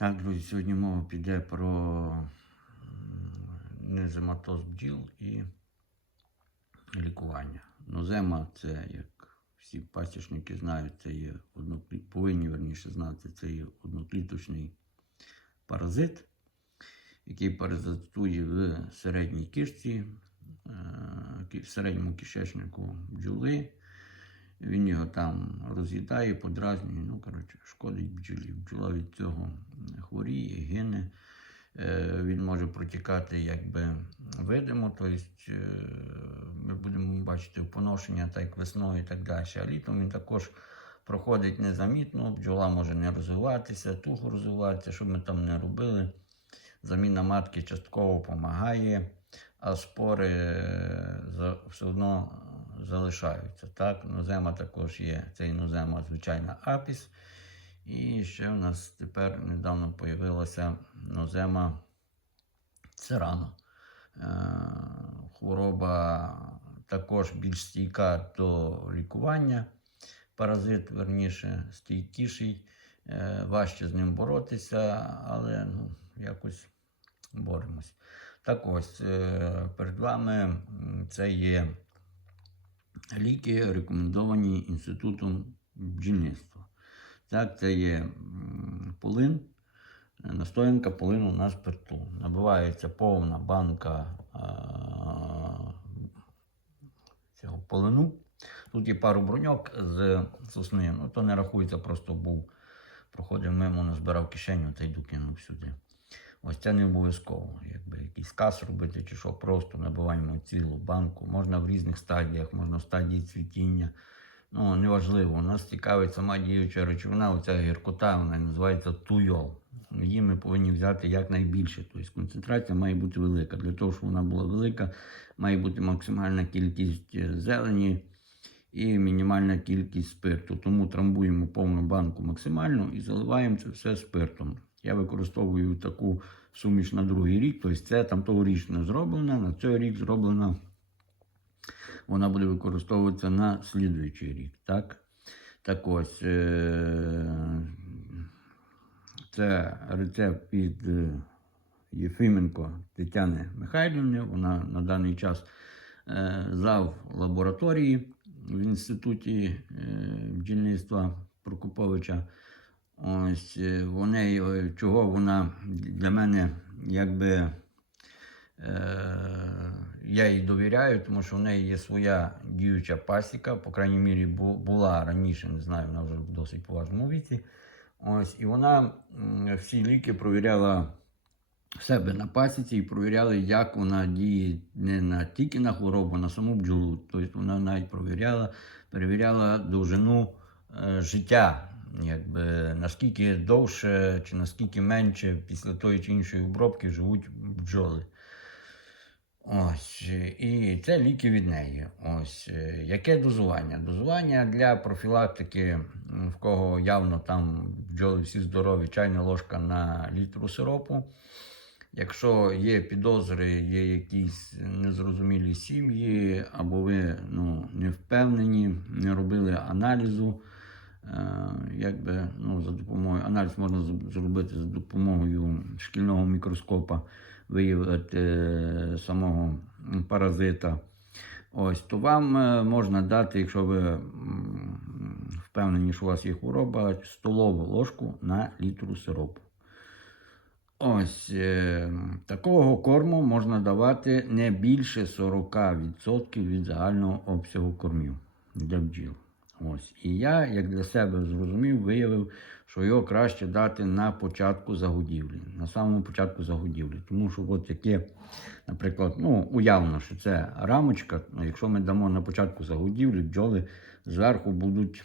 Так, друзі, сьогодні мова піде про незематоз бджіл і лікування. Нозема це, як всі пасічники знають, це є одноклі... повинні верніше знати, це є однокліточний паразит, який паразитує в середній кишці, е, в середньому кишечнику бджоли. Він його там роз'їдає, подразнює, ну, коротше, шкодить бджолі. Бджола від цього хворіє, гине. Е, Він може протікати якби видимо, тобто е, ми будемо бачити поношення так як весною і так далі. А літом він також проходить незамітно, бджола може не розвиватися, туго розвиватися, що ми там не робили. Заміна матки частково допомагає, а спори е, все одно залишаються. Так? Нозема також є. Це інозема, звичайна апіс. І ще в нас тепер недавно з'явилася нозема церано. Е, Хвороба також більш стійка до лікування. Паразит, верніше, стійкіший, е, важче з ним боротися, але ну, якось боремось. Так ось, е, перед вами це є ліки, рекомендовані Інститутом бджільництва. Так, це є полин, настоянка полину на спирту. Набивається повна банка а, цього полину. Тут є пару броньок з сосни. Ну, то не рахується, просто був, проходив мимо, назбирав кишеню та йду кинув сюди. Ось це не обов'язково. Якби якийсь кас робити чи що, просто набиваємо цілу банку. Можна в різних стадіях, можна в стадії цвітіння. Ну, неважливо. Нас цікавить сама діюча речовина, оця гіркота, вона називається туйол. Її ми повинні взяти якнайбільше. Тобто концентрація має бути велика. Для того, щоб вона була велика, має бути максимальна кількість е, зелені і мінімальна кількість спирту. Тому трамбуємо повну банку максимально і заливаємо це все спиртом. Я використовую таку суміш на другий рік, тобто це там тогорічно зроблено, на цей рік зроблена вона буде використовуватися на слідуючий рік. Так, так ось е- це рецепт від е, Єфименко Тетяни Михайлівни. Вона на даний час е, зав лабораторії в інституті е, бджільництва Прокоповича. Ось е, вони, е, чого вона для мене якби. Я їй довіряю, тому що в неї є своя діюча пасіка, по крайній мірі була раніше, не знаю, вона вже досить поважному віці. Ось, і вона всі ліки провіряла в себе на пасіці і провіряла, як вона діє не на, тільки на хворобу, а на саму бджолу. Тобто вона навіть провіряла, перевіряла довжину е, життя. Якби, наскільки довше чи наскільки менше після тої чи іншої обробки живуть бджоли. Ось, і це ліки від неї. Ось, е, яке дозування? Дозування для профілактики, в кого явно там бджоли всі здорові, чайна ложка на літру сиропу. Якщо є підозри, є якісь незрозумілі сім'ї, або ви ну, не впевнені, не робили аналізу, е, якби, ну, за допомогою, аналіз можна зробити за допомогою шкільного мікроскопа, виявити е, самого паразита. Ось, то вам е, можна дати, якщо ви впевнені, що у вас є хвороба, столову ложку на літру сиропу. Ось е, такого корму можна давати не більше 40% від загального обсягу кормів для бджіл. Ось. І я, як для себе зрозумів, виявив, що його краще дати на початку загодівлі, на самому початку загодівлі. Тому що от яке, наприклад, ну, уявно, що це рамочка, якщо ми дамо на початку загодівлі, бджоли зверху будуть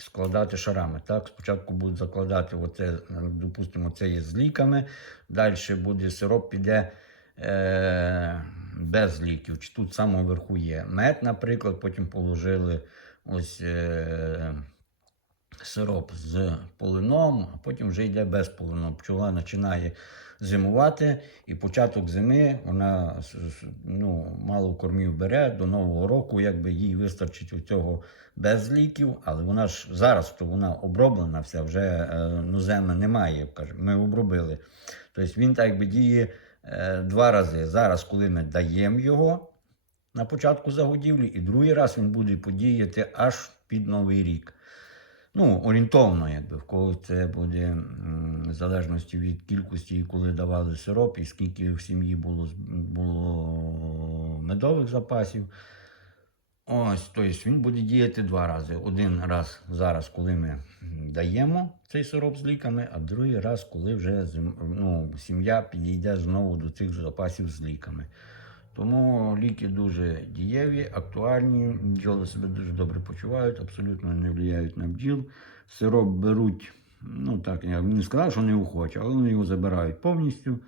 складати шарами. Так, спочатку будуть закладати оце, допустимо, це є з ліками. Далі буде сироп, піде е, без ліків. Чи тут самого верху є мед, наприклад, потім положили ось. Е, сироп з полином, а потім вже йде без полину. Пчола починає зимувати, і початок зими вона ну, мало кормів бере до Нового року, якби їй вистачить у цього без ліків, але вона ж зараз то вона оброблена, вся вже е, ну, земи немає. Ми обробили. Тобто він так якби діє е, два рази. Зараз, коли ми даємо його на початку загодівлі, і другий раз він буде подіяти аж під Новий рік. Ну, орієнтовно, якби в когось це буде в залежності від кількості, коли давали сироп, і скільки в сім'ї було, було медових запасів. Ось, тобто він буде діяти два рази. Один раз зараз, коли ми даємо цей сироп з ліками, а другий раз, коли вже ну, сім'я підійде знову до цих запасів з ліками. Тому ліки дуже дієві, актуальні, бджоли себе дуже добре почувають, абсолютно не впливають на бджіл. Сироп беруть, ну так, я не сказав, що не охоче, але вони його забирають повністю.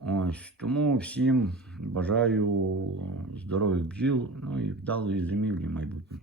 Ось, тому всім бажаю здорових бджіл, ну і вдалої зимівлі майбутньої.